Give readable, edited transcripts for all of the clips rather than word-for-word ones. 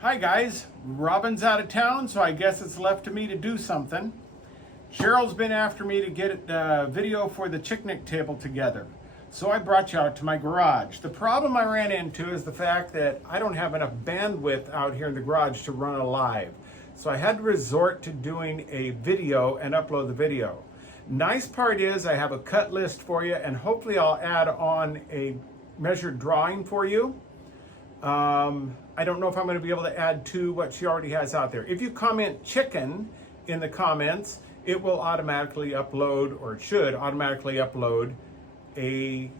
Hi guys, Robin's out of town, so I guess it's left to me to do something. Cheryl's been after me to get a video for the Chick-Nic table together. So I brought you out to my garage. The problem I ran into is the fact that I don't have enough bandwidth out here in the garage to run a live. So I had to resort to doing a video and upload the video. Nice part is I have a cut list for you, and hopefully I'll add on a measured drawing for you. I don't know if I'm going to be able to add to what she already has out there. If you comment chicken in the comments, it will automatically upload, or it should automatically upload, a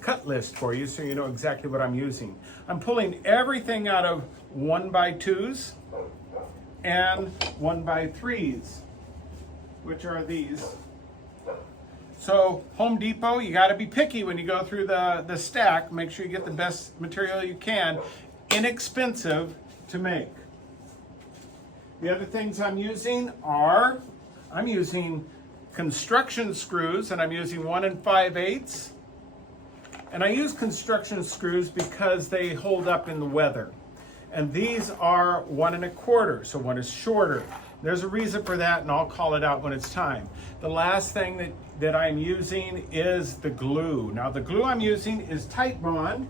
cut list for you so you know exactly what I'm using. I'm pulling everything out of 1x2s and 1x3s, which are these. So Home Depot, you got to be picky when you go through the stack. Make sure you get the best material you can. Inexpensive to make. The other things I'm using are, I'm using construction screws, and I'm using 1 5/8. And I use construction screws because they hold up in the weather. And these are 1 1/4, so one is shorter. There's a reason for that, and I'll call it out when it's time. The last thing that I'm using is the glue. Now the glue I'm using is Titebond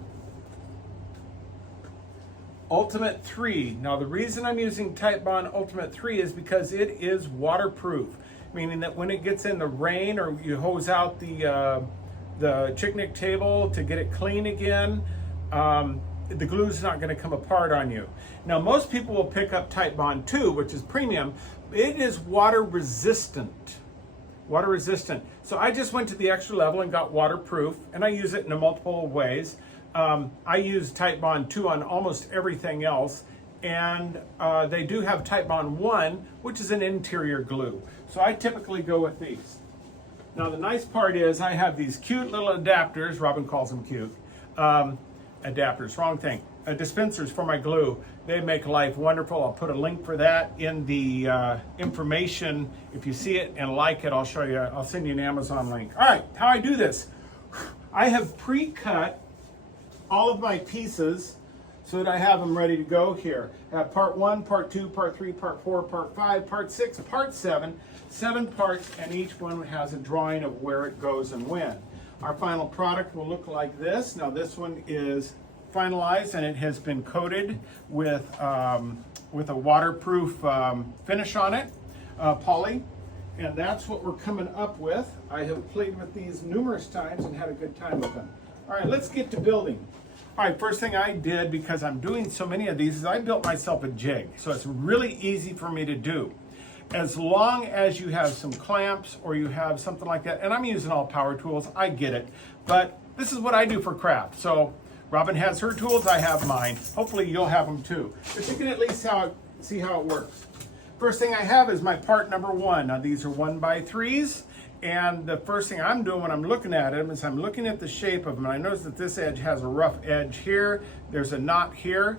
Ultimate 3. Now the reason I'm using Titebond Ultimate 3 is because it is waterproof, meaning that when it gets in the rain or you hose out the Chick-Nic table to get it clean again, the glue's not going to come apart on you. Now most people will pick up Titebond 2, which is premium. It is water resistant. Water resistant. So I just went to the extra level and got waterproof, and I use it in a multiple of ways. I use Titebond 2 on almost everything else, and they do have Titebond 1, which is an interior glue. So I typically go with these. Now the nice part is I have these cute little adapters. Robin calls them cute. Adapters, wrong thing. Dispensers for my glue. They make life wonderful. I'll put a link for that in the information. If you see it and like it, I'll show you. I'll send you an Amazon link. All right, how I do this. I have pre-cut all of my pieces so that I have them ready to go here. I have part 1, part 2, part 3, part 4, part 5, part 6, part 7. 7 parts, and each one has a drawing of where it goes and when. Our final product will look like this. Now this one is finalized, and it has been coated with a waterproof finish on it, poly, and that's what we're coming up with. I have played with these numerous times and had a good time with them. All right, let's get to building. All right, first thing I did, because I'm doing so many of these, is I built myself a jig. So it's really easy for me to do. As long as you have some clamps or you have something like that, and I'm using all power tools, I get it. But this is what I do for craft. So Robin has her tools, I have mine. Hopefully you'll have them too. But you can at least see how it works. First thing I have is my part number 1. Now these are 1x3s. And the first thing I'm doing when I'm looking at them is I'm looking at the shape of them. I notice that this edge has a rough edge here. There's a knot here.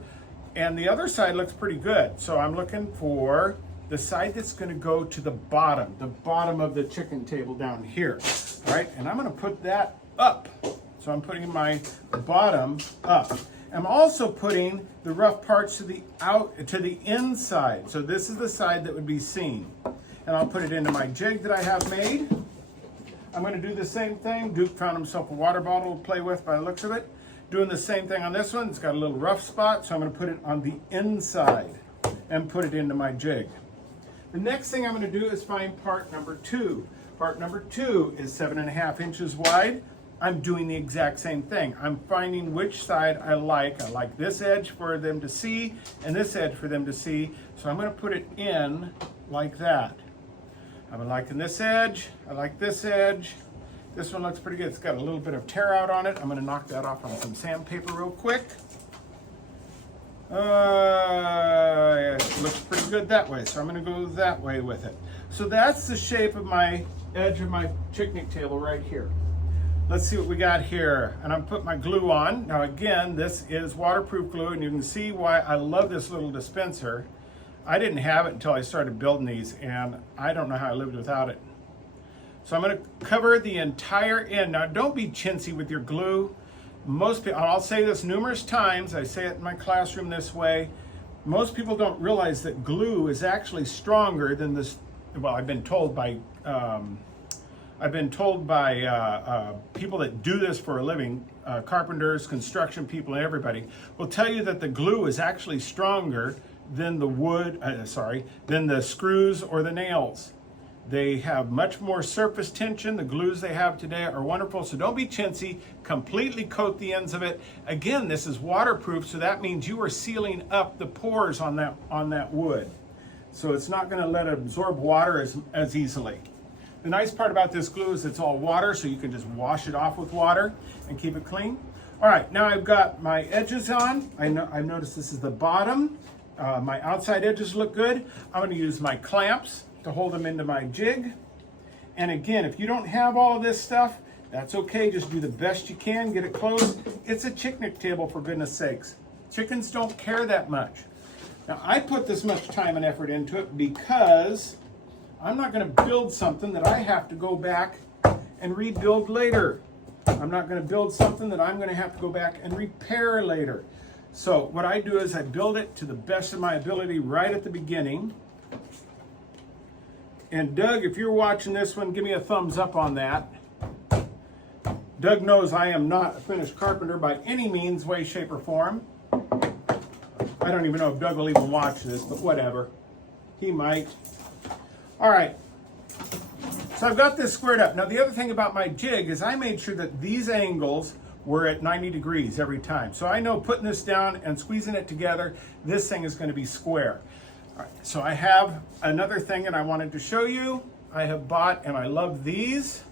And the other side looks pretty good. So I'm looking for the side that's going to go to the bottom of the chicken table down here. All right, and I'm going to put that up. So I'm putting my bottom up. I'm also putting the rough parts to the inside. So this is the side that would be seen. And I'll put it into my jig that I have made. I'm going to do the same thing. Duke found himself a water bottle to play with by the looks of it. Doing the same thing on this one. It's got a little rough spot, so I'm going to put it on the inside and put it into my jig. The next thing I'm going to do is find part number 2. Part number 2 is 7.5 inches wide. I'm doing the exact same thing. I'm finding which side I like. I like this edge for them to see and this edge for them to see. So I'm going to put it in like that. I'm liking this edge. I like this edge. This one looks pretty good. It's got a little bit of tear out on it. I'm going to knock that off on some sandpaper real quick. It looks pretty good that way, so I'm going to go that way with it. So that's the shape of my edge of my Chick-Nic table right here. Let's see what we got here. And I'm putting my glue on. Now again, this is waterproof glue, and you can see why I love this little dispenser. I didn't have it until I started building these, and I don't know how I lived without it. So I'm going to cover the entire end. Now don't be chintzy with your glue. Most people, I'll say this numerous times, I say it in my classroom this way, most people don't realize that glue is actually stronger than this. Well, I've been told by people that do this for a living, carpenters, construction people, and everybody will tell you that the glue is actually stronger than the than the screws or the nails. They have much more surface tension. The glues they have today are wonderful, so don't be chintzy. Completely coat the ends of it. Again, this is waterproof, so that means you are sealing up the pores on that wood. So it's not going to let it absorb water as easily. The nice part about this glue is it's all water, so you can just wash it off with water and keep it clean. All right, now I've got my edges on. I've noticed this is the bottom. My outside edges look good. I'm going to use my clamps to hold them into my jig. And again, if you don't have all of this stuff, that's okay. Just do the best you can, get it closed. It's a Chick-Nic table, for goodness sakes. Chickens don't care that much. Now, I put this much time and effort into it because I'm not going to build something that I have to go back and rebuild later. I'm not going to build something that I'm going to have to go back and repair later. So what I do is I build it to the best of my ability right at the beginning. And Doug, if you're watching this one, give me a thumbs up on that. Doug knows I am not a finished carpenter by any means, way, shape, or form. I don't even know if Doug will even watch this, but whatever. He might. All right. So I've got this squared up. Now the other thing about my jig is I made sure that these angles were at 90 degrees every time. So I know putting this down and squeezing it together, this thing is going to be square. All right, so I have another thing that I wanted to show you. I have bought, and I love these.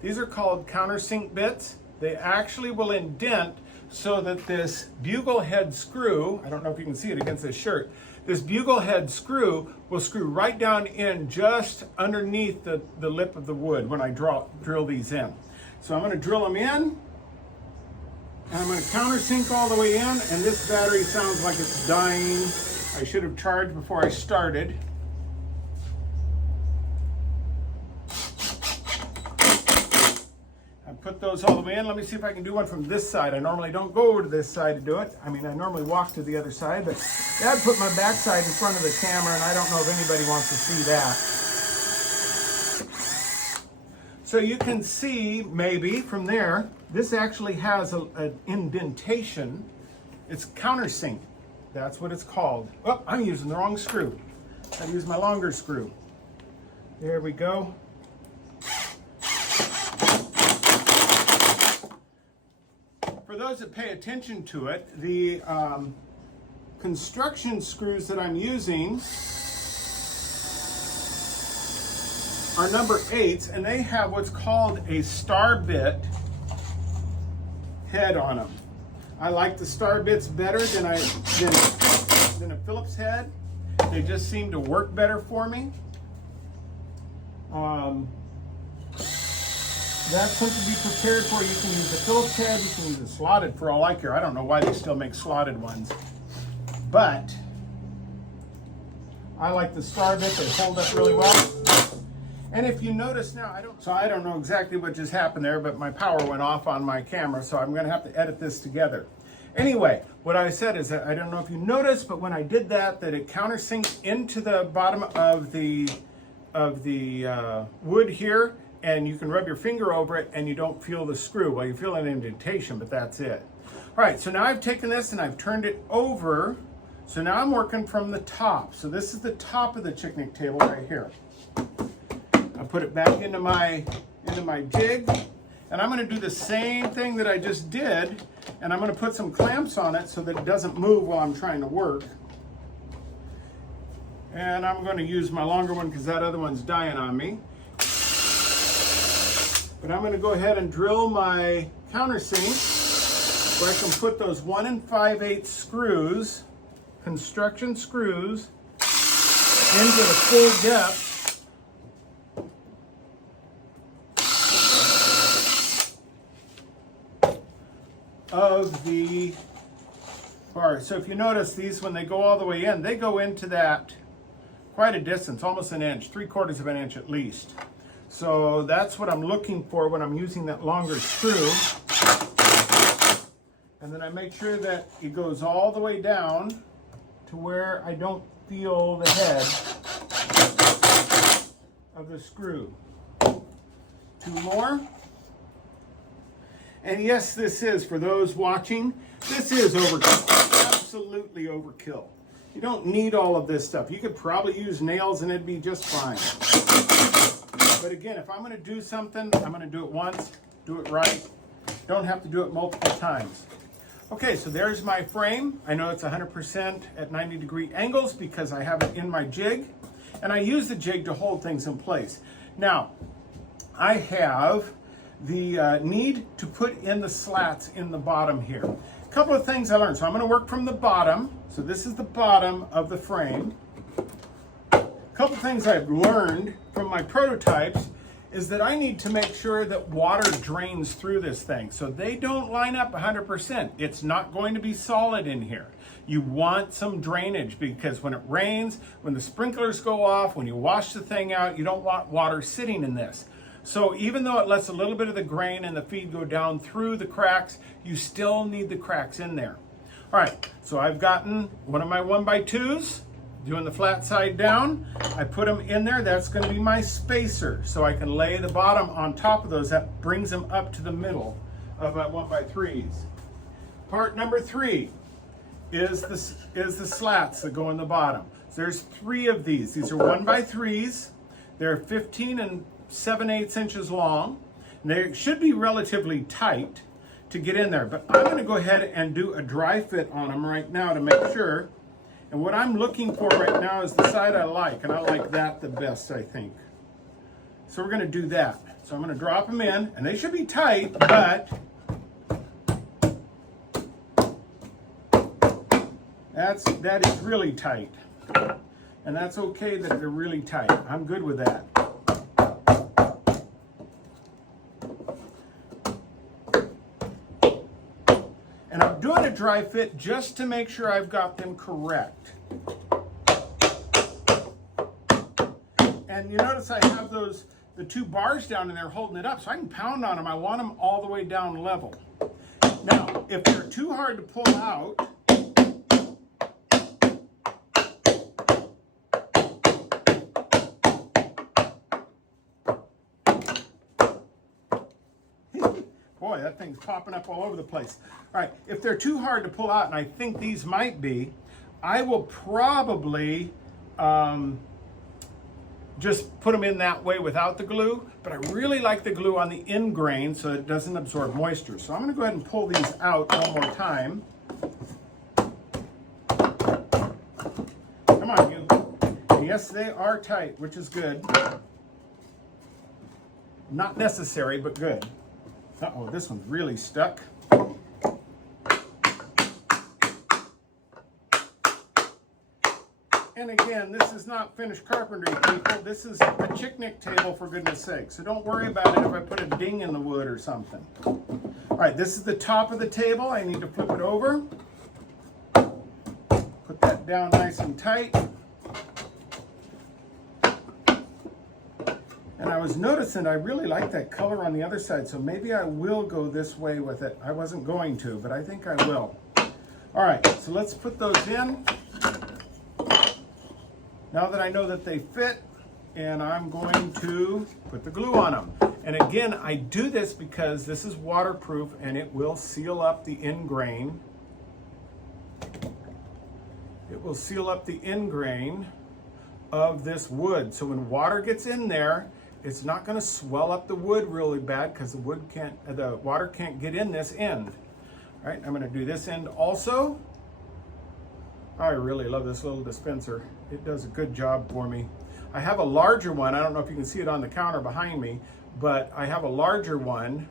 These are called countersink bits. They actually will indent so that this bugle head screw, I don't know if you can see it against this shirt, this bugle head screw will screw right down in just underneath the lip of the wood when I drill these in. So I'm going to drill them in, and I'm going to countersink all the way in, and this battery sounds like it's dying. I should have charged before I started. I put those all the way in. Let me see if I can do one from this side. I normally don't go over to this side to do it. I mean, I normally walk to the other side, but Dad put my backside in front of the camera, and I don't know if anybody wants to see that. So you can see, maybe, from there, this actually has an indentation. It's countersink. That's what it's called. Oh, I'm using the wrong screw. I use my longer screw. There we go. For those that pay attention to it, the construction screws that I'm using are number 8s, and they have what's called a star bit head on them. I like the star bits better than a Phillips head. They just seem to work better for me. That's something to be prepared for. You can use the Phillips head, you can use the slotted for all I care. I don't know why they still make slotted ones. But I like the star bit, they hold up really well. And if you notice now, I don't know exactly what just happened there, but my power went off on my camera, so I'm going to have to edit this together. Anyway, what I said is that I don't know if you noticed, but when I did that it countersinks into the bottom of the wood here, and you can rub your finger over it, and you don't feel the screw. Well, you feel an indentation, but that's it. All right, so now I've taken this and I've turned it over. So now I'm working from the top. So this is the top of the Chick-Nic table right here. I put it back into my jig, and I'm going to do the same thing that I just did, and I'm going to put some clamps on it so that it doesn't move while I'm trying to work. And I'm going to use my longer one because that other one's dying on me. But I'm going to go ahead and drill my countersink so I can put those 1 5/8 screws, construction screws, into the full depth of the bar. So if you notice, these, when they go all the way in, they go into that quite a distance, almost an inch, 3/4 of an inch at least. So that's what I'm looking for when I'm using that longer screw. And then I make sure that it goes all the way down to where I don't feel the head of the screw. 2 more. And yes, this is, for those watching, this is overkill. Absolutely overkill. You don't need all of this stuff. You could probably use nails and it'd be just fine. But again, if I'm going to do something, I'm going to do it once, do it right. Don't have to do it multiple times. Okay, so there's my frame. I know it's 100% at 90-degree angles because I have it in my jig. And I use the jig to hold things in place. Now, I have the need to put in the slats in the bottom here. A couple of things I learned. So I'm going to work from the bottom. So this is the bottom of the frame. A couple of things I've learned from my prototypes is that I need to make sure that water drains through this thing. So they don't line up 100%. It's not going to be solid in here. You want some drainage because when it rains, when the sprinklers go off, when you wash the thing out, you don't want water sitting in this. So even though it lets a little bit of the grain and the feed go down through the cracks, you still need the cracks in there. All right, so I've gotten one of my 1x2s, doing the flat side down. I put them in there. That's going to be my spacer, so I can lay the bottom on top of those. That brings them up to the middle of my 1x3s. Part number 3 is the slats that go in the bottom. So there's 3 of these. These are 1x3s. They're 15 7/8 inches long. They should be relatively tight to get in there, but I'm going to go ahead and do a dry fit on them right now to make sure. And what I'm looking for right now is the side I like, and I like that the best, I think. So we're going to do that. So I'm going to drop them in, and they should be tight, but that is really tight. And that's okay that they're really tight. I'm good with that. And I'm doing a dry fit just to make sure I've got them correct. And you notice I have the 2 bars down in there holding it up, so I can pound on them. I want them all the way down level. Now, if they're too hard to pull out, boy, that thing's popping up all over the place. All right, if they're too hard to pull out, and I think these might be, I will probably just put them in that way without the glue, but I really like the glue on the end grain so it doesn't absorb moisture. So I'm going to go ahead and pull these out one more time. Come on, you. Yes, they are tight, which is good. Not necessary, but good. Uh-oh, this one's really stuck. And again, this is not finished carpentry, people. This is a Chick-Nic table, for goodness sake. So don't worry about it if I put a ding in the wood or something. All right, this is the top of the table. I need to flip it over. Put that down nice and tight. And I was noticing I really like that color on the other side, so maybe I will go this way with it. I wasn't going to, but I think I will. All right, so let's put those in. Now that I know that they fit, and I'm going to put the glue on them. And again, I do this because this is waterproof and it will seal up the end grain. It will seal up the end grain of this wood. So when water gets in there, it's not going to swell up the wood really bad because the water can't get in this end. All right, I'm going to do this end also. I really love this little dispenser. It does a good job for me. I have a larger one. I don't know if you can see it on the counter behind me, but I have a larger one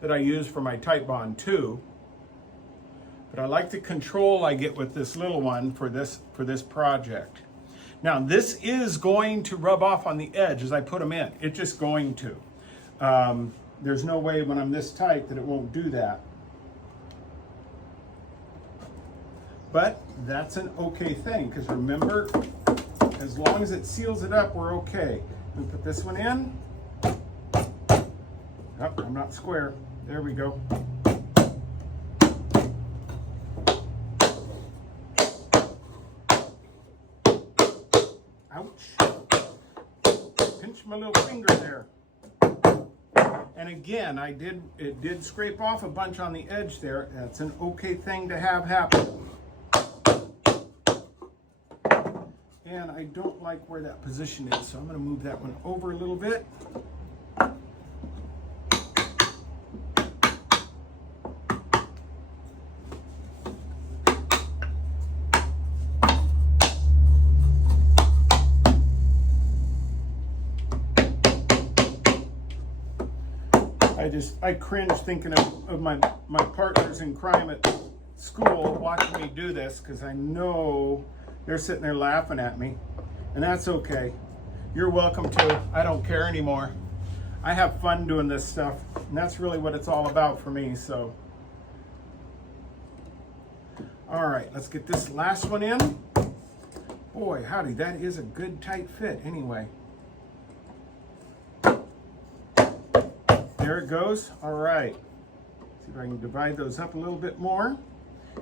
that I use for my Type Bond 2. But I like the control I get with this little one for this project. Now this is going to rub off on the edge as I put them in. It's just going to. There's no way when I'm this tight that it won't do that. But that's an okay thing, because remember, as long as it seals it up, we're okay. We put this one in. Oh, I'm not square. There we go. pinched my little finger there. And again, it did scrape off a bunch on the edge there. That's an okay thing to have happen. And I don't like where that position is, so I'm going to move that one over a little bit. I cringe thinking of my partners in crime at school watching me do this, because I know they're sitting there laughing at me, and that's okay. You're welcome to. I don't care anymore. I have fun doing this stuff, and that's really what it's all about for me. So, all right, let's get this last one in. Boy, howdy, that is a good tight fit anyway. There it goes. All right. See if I can divide those up a little bit more.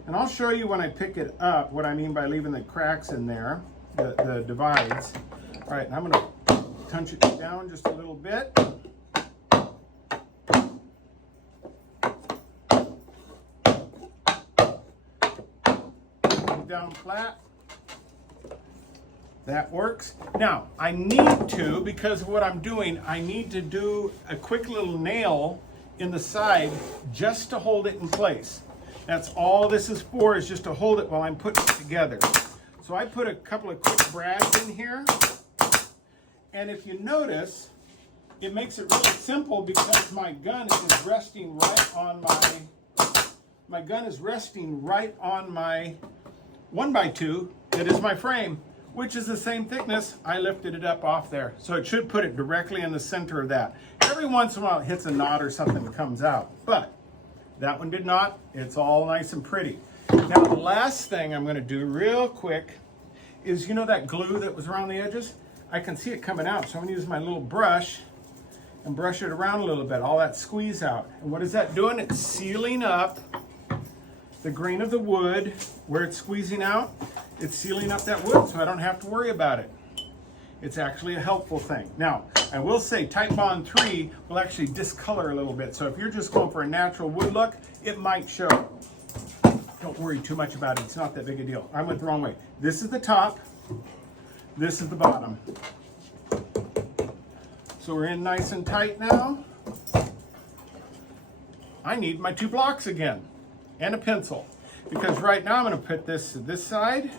And I'll show you when I pick it up what I mean by leaving the cracks in there, the divides. All right, and I'm going to punch it down just a little bit. Down flat. That works. Now, I need to, because of what I'm doing, I need to do a quick little nail in the side just to hold it in place. That's all this is for, is just to hold it while I'm putting it together. So I put a couple of quick brads in here. And if you notice, it makes it really simple because my gun is resting right on my gun is resting right on my 1x2 that is my frame, which is the same thickness. I lifted it up off there. So it should put it directly in the center of that. Every once in a while it hits a knot or something that comes out, but that one did not. It's all nice and pretty. Now the last thing I'm gonna do real quick is, you know that glue that was around the edges? I can see it coming out, so I'm gonna use my little brush and brush it around a little bit, all that squeeze out. And what is that doing? It's sealing up the grain of the wood where it's squeezing out. It's sealing up that wood, so I don't have to worry about it. It's actually a helpful thing. Now, I will say Titebond 3 will actually discolor a little bit. So if you're just going for a natural wood look, it might show. Don't worry too much about it. It's not that big a deal. I went the wrong way. This is the top. This is the bottom. So we're in nice and tight now. I need my 2 blocks again and a pencil, because right now I'm going to put this to this side,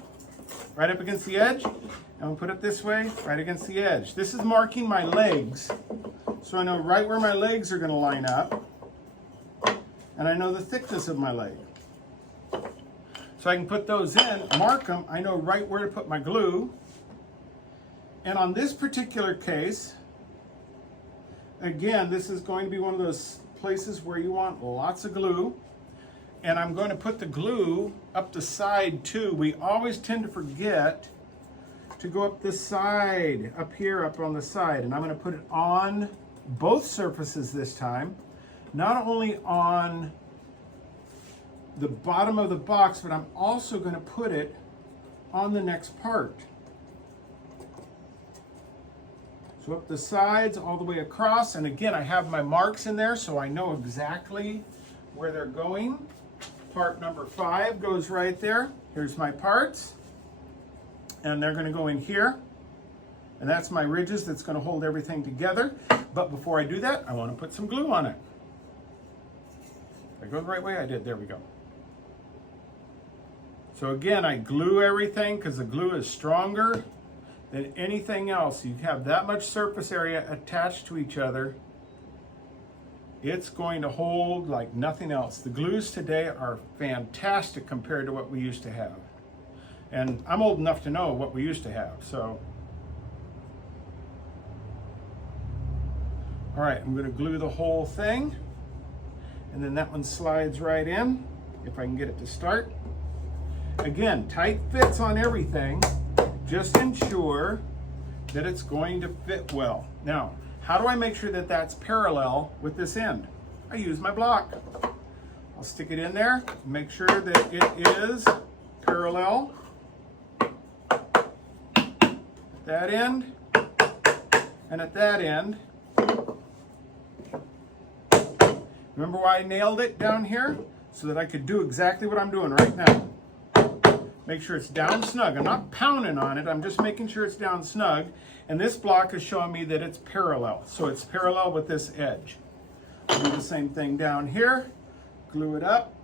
right up against the edge. I'm going to put it this way, right against the edge. This is marking my legs, so I know right where my legs are going to line up, and I know the thickness of my leg. So I can put those in, mark them, I know right where to put my glue. And on this particular case, again, this is going to be one of those places where you want lots of glue. And I'm going to put the glue up the side too. We always tend to forget to go up the side, up here, up on the side. And I'm going to put it on both surfaces this time. Not only on the bottom of the box, but I'm also going to put it on the next part. So up the sides, all the way across. And again, I have my marks in there, so I know exactly where they're going. Part number 5 goes right there. Here's my parts. And they're going to go in here. And that's my ridges that's going to hold everything together. But before I do that, I want to put some glue on it. Did I go the right way? I did. There we go. So again, I glue everything because the glue is stronger than anything else. You have that much surface area attached to each other. It's going to hold like nothing else. The glues today are fantastic compared to what we used to have. And I'm old enough to know what we used to have, so. All right, I'm gonna glue the whole thing. And then that one slides right in, if I can get it to start. Again, tight fits on everything. Just ensure that it's going to fit well. Now, how do I make sure that that's parallel with this end? I use my block. I'll stick it in there, make sure that it is parallel. That end, And at that end, remember why I nailed it down here? So that I could do exactly what I'm doing right now. Make sure it's down snug. I'm not pounding on it, I'm just making sure it's down snug. And this block is showing me that it's parallel. So it's parallel with this edge. I'll do the same thing down here. Glue it up.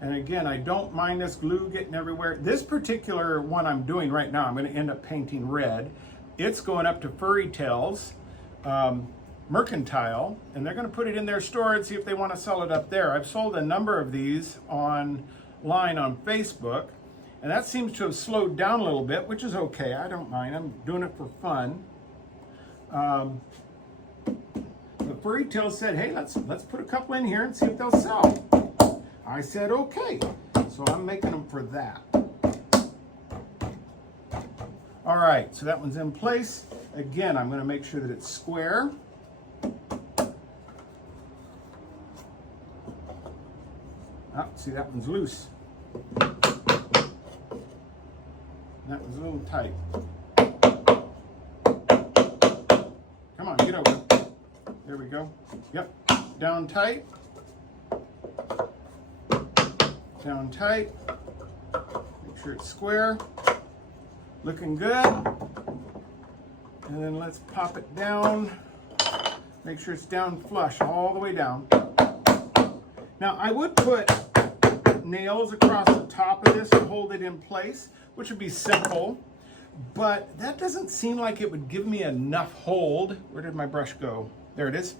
And again, I don't mind this glue getting everywhere. This particular one I'm doing right now, I'm going to end up painting red. It's going up to Furry Tales Mercantile, and they're going to put it in their store and see if they want to sell it up there. I've sold a number of these online on Facebook, and that seems to have slowed down a little bit, which is okay. I don't mind. I'm doing it for fun. The Furry Tales said, hey, let's put a couple in here and see if they'll sell. I said, okay. So I'm making them for that. All right, so that one's in place. Again, I'm going to make sure that it's square. Oh, see, that one's loose. That was a little tight. Come on, get over it. There we go. Yep, down tight. Down tight. Make sure it's square. Looking good. And then let's pop it down. Make sure it's down flush all the way down. Now I would put nails across the top of this to hold it in place, which would be simple, but that doesn't seem like it would give me enough hold. Where did my brush go? There it is.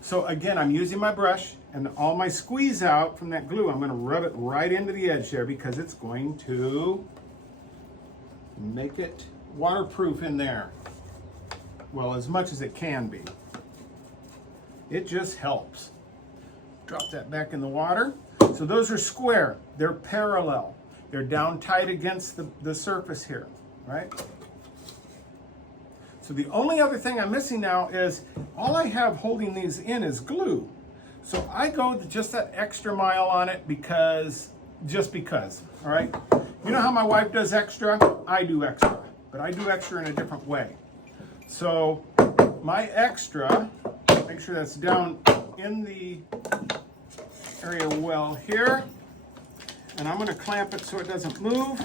So again, I'm using my brush and all my squeeze out from that glue, I'm going to rub it right into the edge there because it's going to make it waterproof in there. Well, as much as it can be. It just helps. Drop that back in the water. So those are square. They're parallel. They're down tight against the surface here, right? So the only other thing I'm missing now is all I have holding these in is glue. So I go just that extra mile on it just because, all right? You know how my wife does extra? I do extra, but I do extra in a different way. So my extra, make sure that's down in the area well here, and I'm going to clamp it so it doesn't move.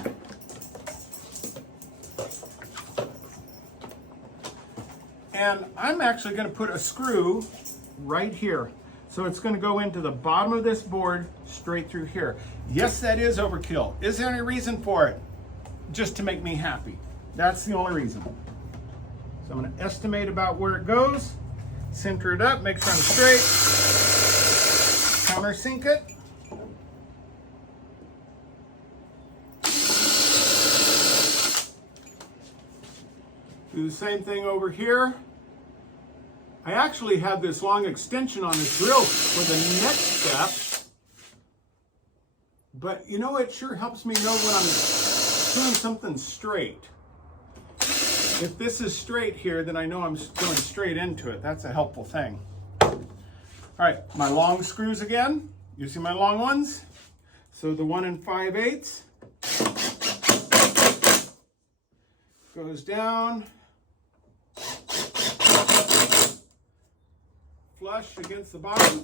And I'm actually going to put a screw right here. So it's going to go into the bottom of this board straight through here. Yes, that is overkill. Is there any reason for it? Just to make me happy. That's the only reason. So I'm going to estimate about where it goes, center it up, make sure I'm straight, countersink it. Do the same thing over here. I actually have this long extension on this drill for the next step, but you know, it sure helps me know when I'm doing something straight. If this is straight here, then I know I'm going straight into it. That's a helpful thing. All right, my long screws again, using my long ones. So the 1 5/8 goes down, flush against the bottom.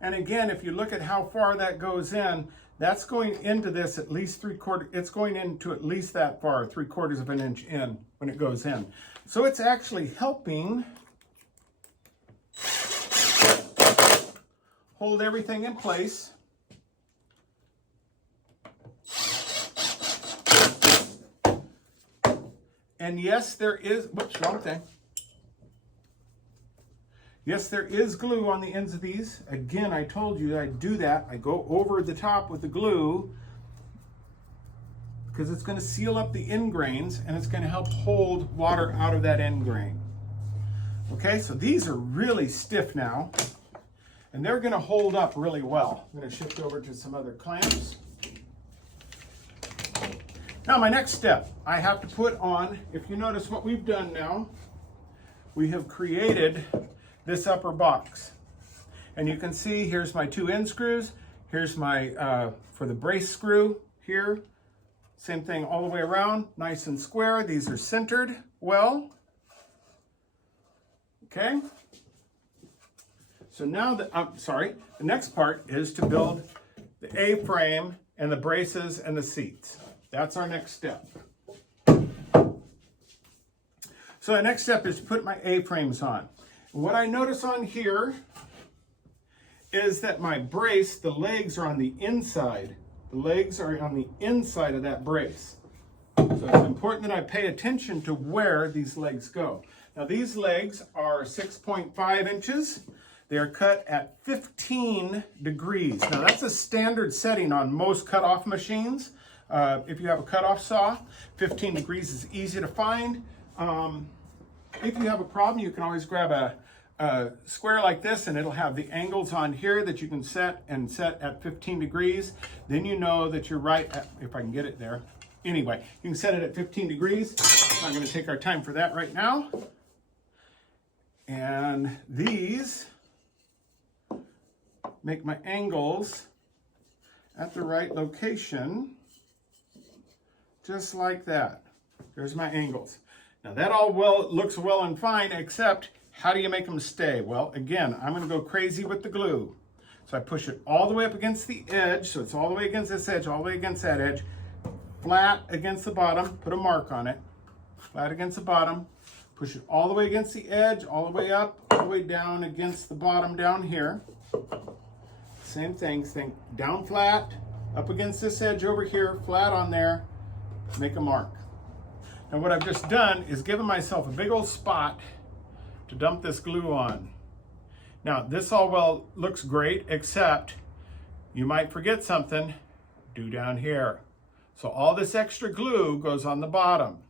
And again, if you look at how far that goes in, that's going into this at least 3/4, it's going into at least that far, 3/4 of an inch in when it goes in. So it's actually helping hold everything in place. And yes, there is, whoops, wrong thing. Yes, there is glue on the ends of these. Again, I told you I do that. I go over the top with the glue because it's going to seal up the end grains and it's going to help hold water out of that end grain. Okay, so these are really stiff now and they're going to hold up really well. I'm going to shift over to some other clamps. Now my next step, I have to put on, if you notice what we've done now, we have created this upper box. And you can see here's my 2 end screws, Here's my, for the brace screw here, same thing all the way around, nice and square. These are centered well. Okay. So now, the next part is to build the A-frame and the braces and the seats. That's our next step. So the next step is to put my A-frames on. What I notice on here is that my brace, the legs are on the inside. The legs are on the inside of that brace. So it's important that I pay attention to where these legs go. Now these legs are 6.5 inches. They are cut at 15 degrees. Now that's a standard setting on most cutoff machines. If you have a cutoff saw, 15 degrees is easy to find. If you have a problem, you can always grab a square like this, and it'll have the angles on here that you can set at 15 degrees. Then you know that you're right at, if I can get it there. Anyway, you can set it at 15 degrees. I'm not going to take our time for that right now. And these make my angles at the right location, just like that. There's my angles. Now that all looks well and fine, except how do you make them stay? Well, again, I'm going to go crazy with the glue. So I push it all the way up against the edge, so it's all the way against this edge, all the way against that edge, flat against the bottom, put a mark on it, flat against the bottom, push it all the way against the edge, all the way up, all the way down against the bottom down here. Same thing, down flat, up against this edge over here, flat on there, make a mark. Now what I've just done is given myself a big old spot to dump this glue on. Now this all looks great, except you might forget something, do down here. So all this extra glue goes on the bottom.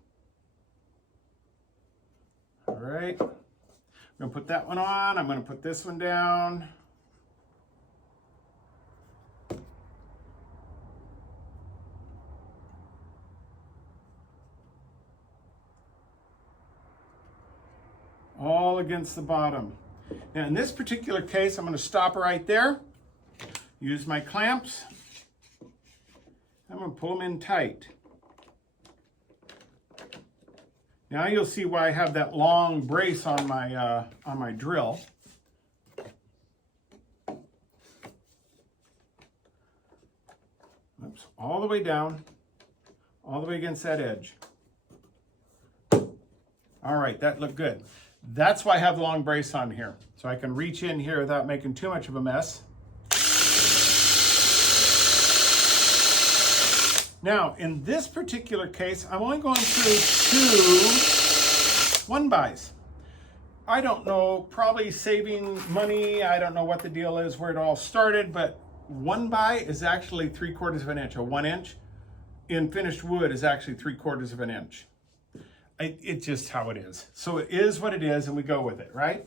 All right, I'm gonna put that one on, I'm gonna put this one down. All against the bottom. Now in this particular case, I'm going to stop right there, use my clamps, I'm going to pull them in tight. Now you'll see why I have that long brace on my drill. Oops, all the way down, all the way against that edge. All right, that looked good. That's why I have the long brace on here, so I can reach in here without making too much of a mess. Now, in this particular case, I'm only going through 2 1-bys. I don't know, probably saving money. I don't know what the deal is, where it all started, but 1-by is actually 3/4 of an inch. A 1 inch in finished wood is actually 3/4 of an inch. It's just how it is. So it is what it is, and we go with it, right?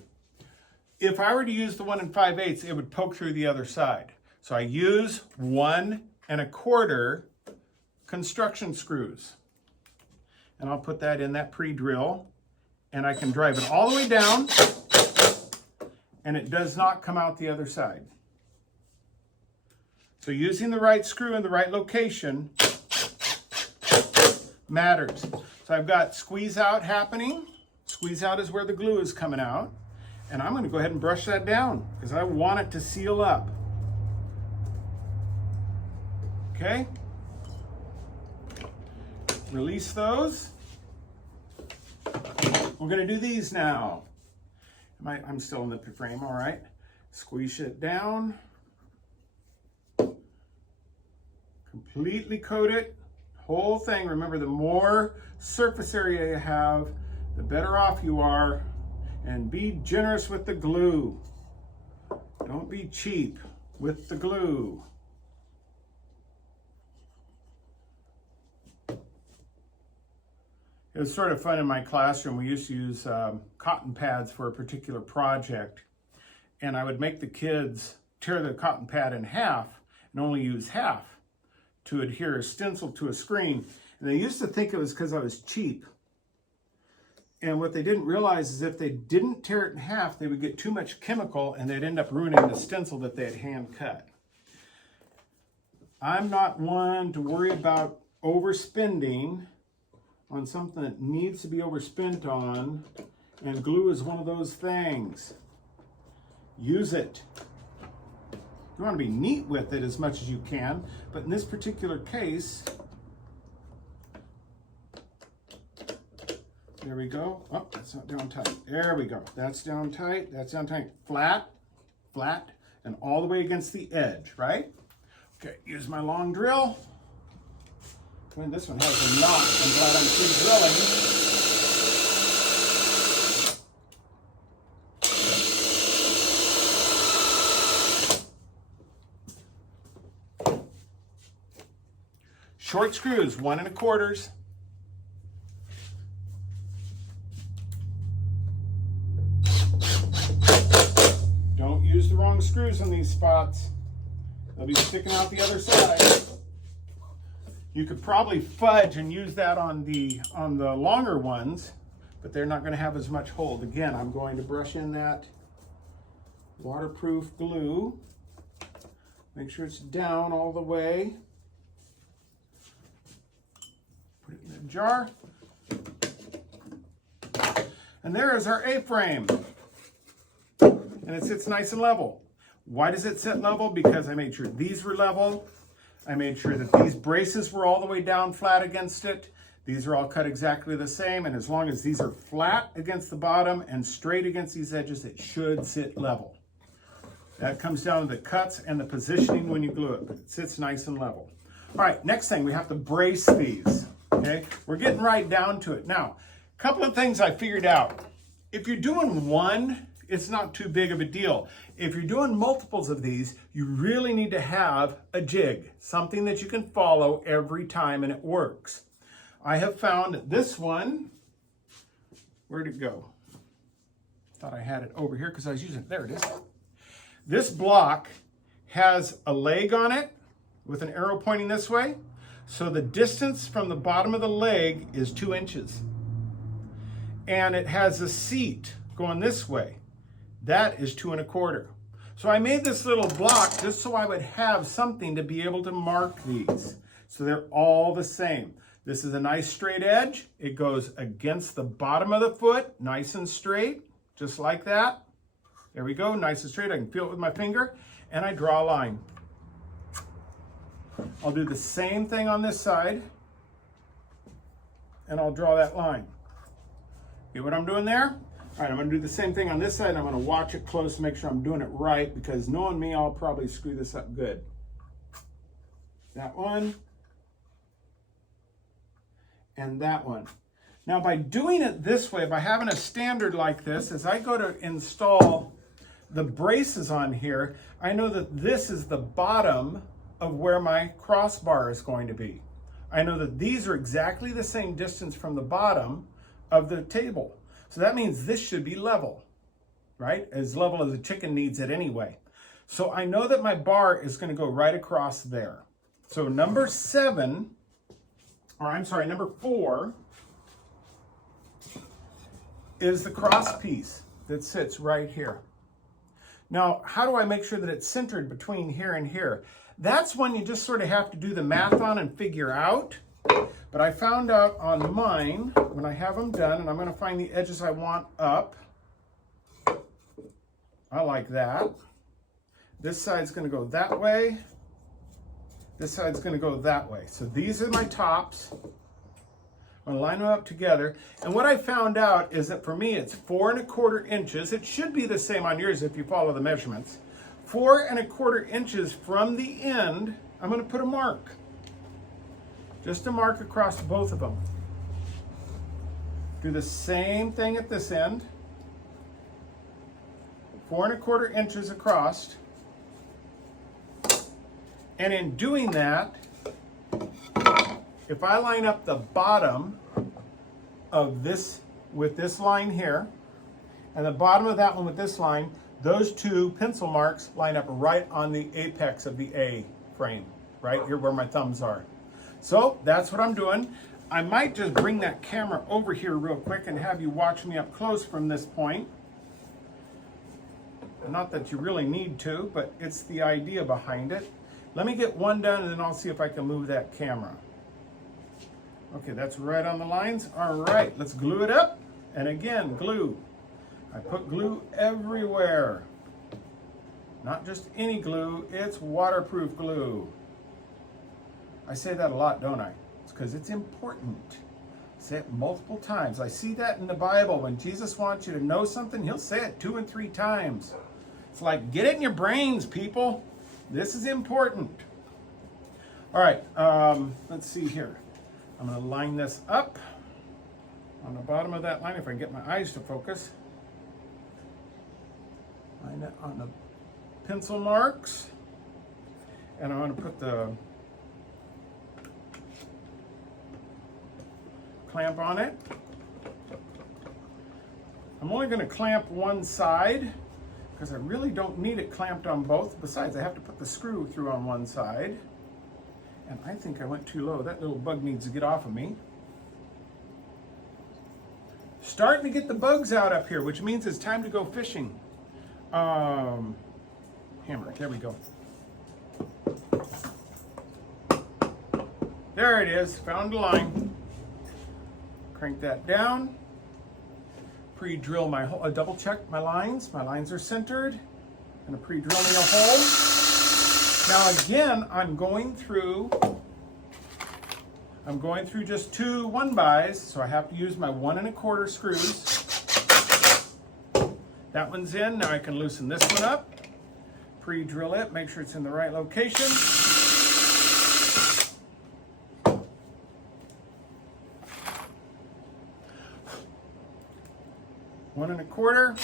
If I were to use the 1 5/8, it would poke through the other side. So I use 1 1/4 construction screws. And I'll put that in that pre-drill, and I can drive it all the way down, and it does not come out the other side. So using the right screw in the right location matters. So I've got squeeze out happening. Squeeze out is where the glue is coming out. And I'm going to go ahead and brush that down because I want it to seal up. Okay. Release those. We're going to do these now. I'm still in the frame, all right. Squeeze it down. Completely coat it. Whole thing. Remember, the more surface area you have, the better off you are. And be generous with the glue. Don't be cheap with the glue. It was sort of fun in my classroom. We used to use cotton pads for a particular project. And I would make the kids tear the cotton pad in half and only use half to adhere a stencil to a screen. And they used to think it was because I was cheap. And what they didn't realize is if they didn't tear it in half, they would get too much chemical and they'd end up ruining the stencil that they had hand cut. I'm not one to worry about overspending on something that needs to be overspent on, and glue is one of those things. Use it. You want to be neat with it as much as you can, but in this particular case, there we go. Oh, that's not down tight. There we go. That's down tight. That's down tight. Flat, flat, and all the way against the edge, right? Okay, use my long drill. And this one has a knot. I'm glad I'm free drilling. Short screws, 1 1/4. Don't use the wrong screws on these spots. They'll be sticking out the other side. You could probably fudge and use that on the longer ones, but they're not going to have as much hold. Again, I'm going to brush in that waterproof glue. Make sure it's down all the way. Put it in the jar. And there is our A-frame. And it sits nice and level. Why does it sit level? Because I made sure these were level. I made sure that these braces were all the way down flat against it. These are all cut exactly the same. And as long as these are flat against the bottom and straight against these edges, it should sit level. That comes down to the cuts and the positioning when you glue it. But it sits nice and level. All right, next thing, we have to brace these. Okay, we're getting right down to it. Now, a couple of things I figured out. If you're doing one, it's not too big of a deal. If you're doing multiples of these, you really need to have a jig, something that you can follow every time and it works. I have found this one. Where'd it go? Thought I had it over here because I was using it. There it is. This block has a leg on it with an arrow pointing this way. So the distance from the bottom of the leg is 2 inches. And it has a seat going this way. That is 2 1/4. So I made this little block just so I would have something to be able to mark these. So they're all the same. This is a nice straight edge. It goes against the bottom of the foot, nice and straight, just like that. There we go, nice and straight. I can feel it with my finger, and I draw a line. I'll do the same thing on this side, and I'll draw that line. Get what I'm doing there? All right, I'm going to do the same thing on this side, and I'm going to watch it close to make sure I'm doing it right, because knowing me, I'll probably screw this up good. That one. And that one. Now, by doing it this way, by having a standard like this, as I go to install the braces on here, I know that this is the bottom of where my crossbar is going to be. I know that these are exactly the same distance from the bottom of the table. So that means this should be level, right? As level as a chicken needs it anyway. So I know that my bar is going to go right across there. So number 4 is the cross piece that sits right here. Now, how do I make sure that it's centered between here and here? That's one you just sort of have to do the math on and figure out. But I found out on mine, when I have them done, and I'm going to find the edges I want up. I like that. This side's going to go that way. This side's going to go that way. So these are my tops. I'm going to line them up together. And what I found out is that for me, it's 4 1/4 inches. It should be the same on yours if you follow the measurements. 4 1/4 inches from the end, I'm going to put a mark. Just a mark across both of them. Do the same thing at this end. 4 1/4 inches across. And in doing that, if I line up the bottom of this with this line here, and the bottom of that one with this line, those two pencil marks line up right on the apex of the A frame, right here where my thumbs are. So that's what I'm doing. I might just bring that camera over here real quick and have you watch me up close from this point. Not that you really need to, but it's the idea behind it. Let me get one done and then I'll see if I can move that camera. Okay, that's right on the lines. All right, let's glue it up. And again, glue. I put glue everywhere. Not just any glue, it's waterproof glue. I say that a lot, don't I? It's because it's important. I say it multiple times. I see that in the Bible. When Jesus wants you to know something, he'll say it 2 and 3 times. It's like, get it in your brains, people. This is important. All right, let's see here. I'm going to line this up on the bottom of that line if I can get my eyes to focus. Line it on the pencil marks. And I'm going to put the clamp on it. I'm only going to clamp one side because I really don't need it clamped on both. Besides, I have to put the screw through on one side. And I think I went too low. That little bug needs to get off of me. Starting to get the bugs out up here, which means it's time to go fishing. Hammer, there we go. There it is, found a line. Crank that down. Pre-drill my hole, double check my lines. My lines are centered. Gonna pre-drill me a hole. Now again, I'm going through just 2 1-bys, so I have to use my 1 1/4 screws. That one's in. Now I can loosen this one up. Pre-drill it, make sure it's in the right location. One 1/4.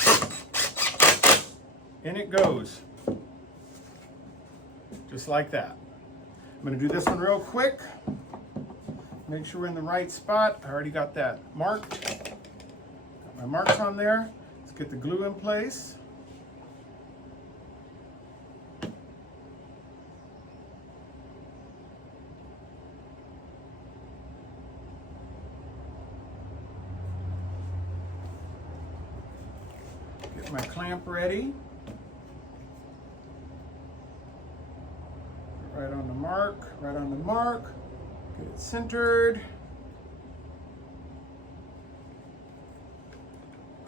In it goes. Just like that. I'm going to do this one real quick. Make sure we're in the right spot. I already got that marked. Got my marks on there. Let's get the glue in place. Get my clamp ready. Right on the mark, right on the mark. Get it centered.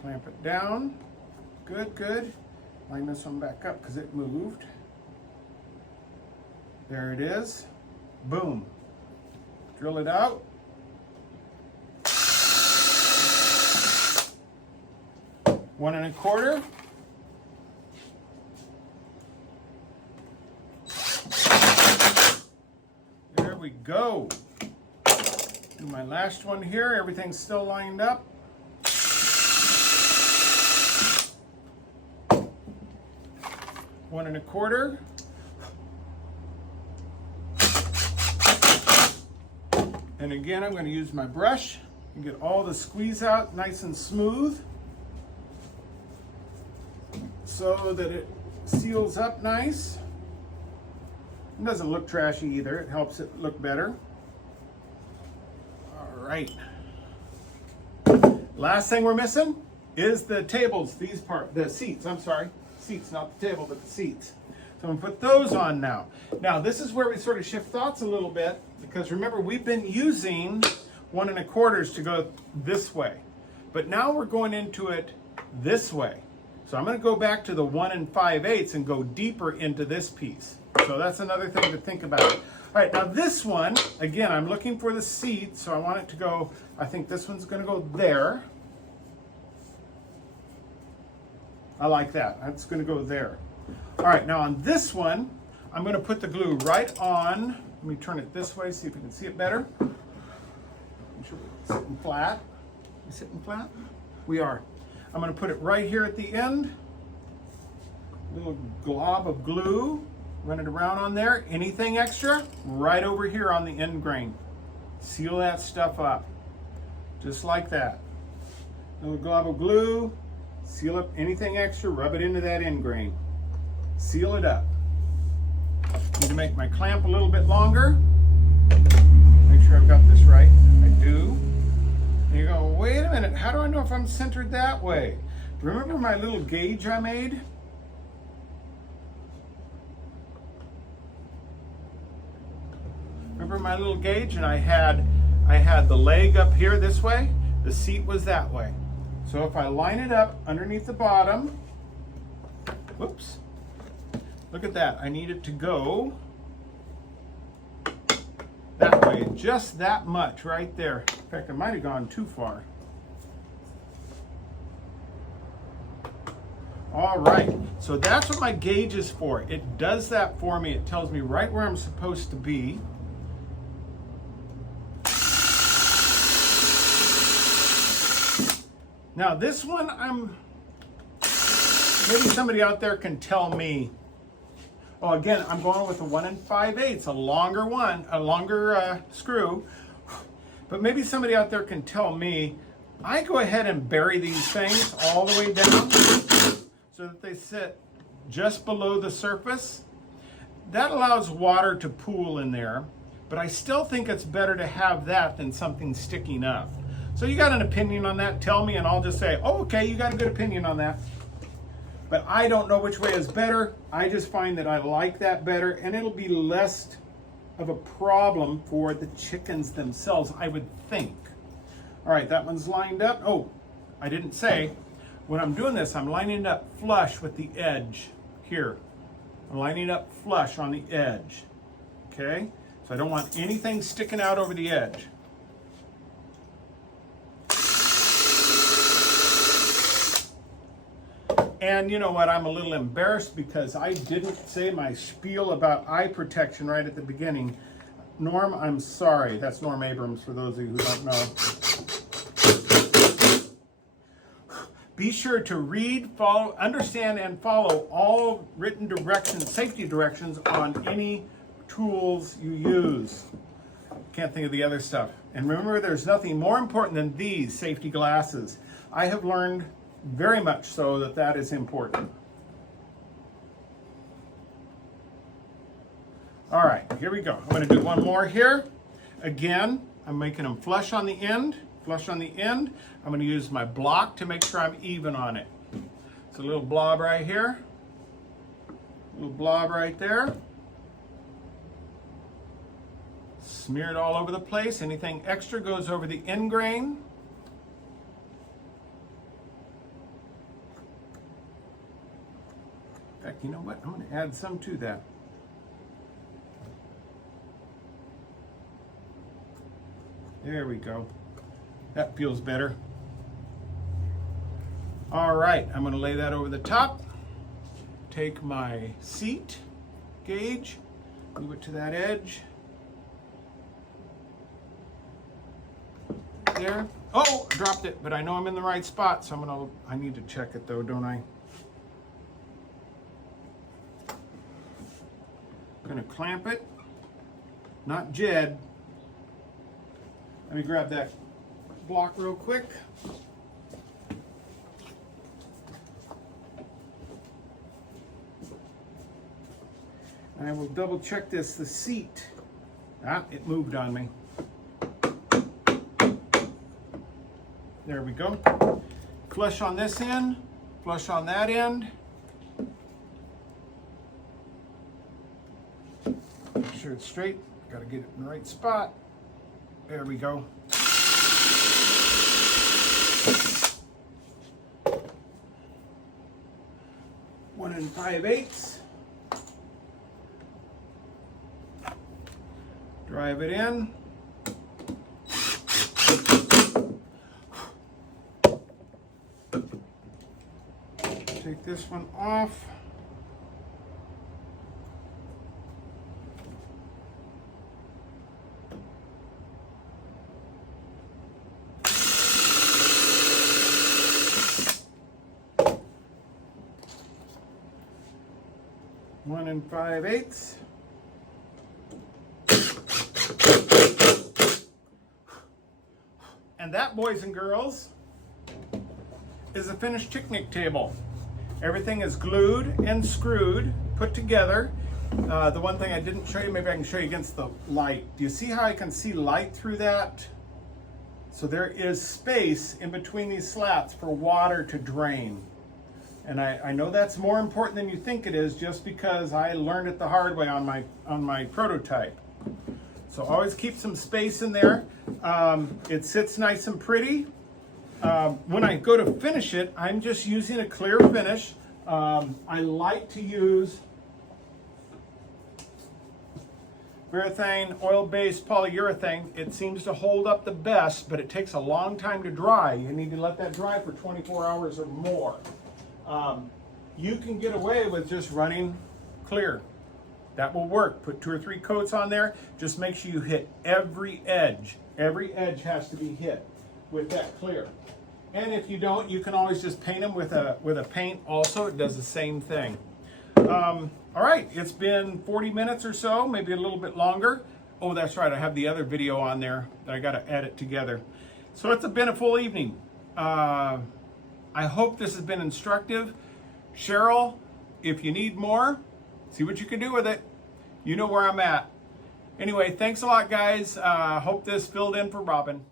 Clamp it down. Good, good. Line this one back up because it moved. There it is. Boom. Drill it out. One 1/4. There we go. Do my last one here. Everything's still lined up. One 1/4. And again, I'm going to use my brush and get all the squeeze out nice and smooth so that it seals up nice. It doesn't look trashy either. It helps it look better. All right. Last thing we're missing is the tables. The seats. I'm sorry. Seats, not the table, but the seats. So I'm going to put those on now. Now, this is where we sort of shift thoughts a little bit, because remember, we've been using 1 1/4 to go this way. But now we're going into it this way. So I'm going to go back to the 1 5/8 and go deeper into this piece. So that's another thing to think about. All right, now this one, again, I'm looking for the seat, so I want it to go, I think this one's going to go there. I like that. That's going to go there. All right, now on this one, I'm going to put the glue right on. Let me turn it this way, see if you can see it better. Make sure we're sitting flat. Are we sitting flat? We are. I'm going to put it right here at the end. Little glob of glue. Run it around on there. Anything extra, right over here on the end grain. Seal that stuff up. Just like that. Little glob of glue. Seal up anything extra, rub it into that end grain. Seal it up. Need to make my clamp a little bit longer. Make sure I've got this right. I do. And you go, wait a minute, how do I know if I'm centered that way? Remember my little gauge I made? remember my little gauge, and I had the leg up here this way, the seat was that way. So if I line it up underneath the bottom, whoops, look at that. I need it to go that way, just that much right there. In fact, I might have gone too far. All right, so that's what my gauge is for. It does that for me. It tells me right where I'm supposed to be. Now this one, maybe somebody out there can tell me. Oh, again, I'm going with a 1 5/8, a longer one, a longer screw. But maybe somebody out there can tell me. I go ahead and bury these things all the way down so that they sit just below the surface. That allows water to pool in there, but I still think it's better to have that than something sticking up. So you got an opinion on that, tell me, and I'll just say, oh, okay, you got a good opinion on that. But I don't know which way is better. I just find that I like that better, and it'll be less of a problem for the chickens themselves, I would think. All right, that one's lined up. Oh, I didn't say, when I'm doing this, I'm lining it up flush with the edge here. I'm lining it up flush on the edge, okay? So I don't want anything sticking out over the edge. And you know what, I'm a little embarrassed because I didn't say my spiel about eye protection right at the beginning. Norm, I'm sorry. That's Norm Abrams for those of you who don't know. Be sure to read, follow, understand, and follow all written directions, safety directions on any tools you use. Can't think of the other stuff. And remember, there's nothing more important than these safety glasses. I have learned very much so that that is important. All right, here we go. I'm going to do one more here. Again, I'm making them flush on the end. Flush on the end. I'm going to use my block to make sure I'm even on it. It's a little blob right here. A little blob right there. Smear it all over the place. Anything extra goes over the end grain. In fact, you know what? I'm going to add some to that. There we go. That feels better. All right, I'm going to lay that over the top. Take my seat gauge, move it to that edge. There. Oh, I dropped it, but I know I'm in the right spot, so I need to check it though, don't I? I'm going to clamp it, not Jed. Let me grab that block real quick. And I will double check this, the seat. Ah, it moved on me. There we go. Flush on this end, flush on that end. Make sure it's straight. Got to get it in the right spot. There we go. One 5/8. Drive it in. Take this one off. One 5/8. And that, boys and girls, is a finished Chick-Nic table. Everything is glued and screwed, put together. The one thing I didn't show you, maybe I can show you against the light. Do you see how I can see light through that? So there is space in between these slats for water to drain. And I know that's more important than you think it is, just because I learned it the hard way on my prototype. So always keep some space in there. It sits nice and pretty. When I go to finish it, I'm just using a clear finish. I like to use urethane, oil-based polyurethane. It seems to hold up the best, but it takes a long time to dry. You need to let that dry for 24 hours or more. You can get away with just running clear. That will work. Put 2 or 3 coats on there. Just make sure you hit every edge. Every edge has to be hit with that clear. And if you don't, you can always just paint them with a paint also. It does the same thing. All right, it's been 40 minutes or so, maybe a little bit longer. Oh, that's right, I have the other video on there that I got to edit together. So it's been a full evening. I hope this has been instructive. Cheryl, if you need more, see what you can do with it. You know where I'm at. Anyway, thanks a lot, guys. Hope this filled in for Robin.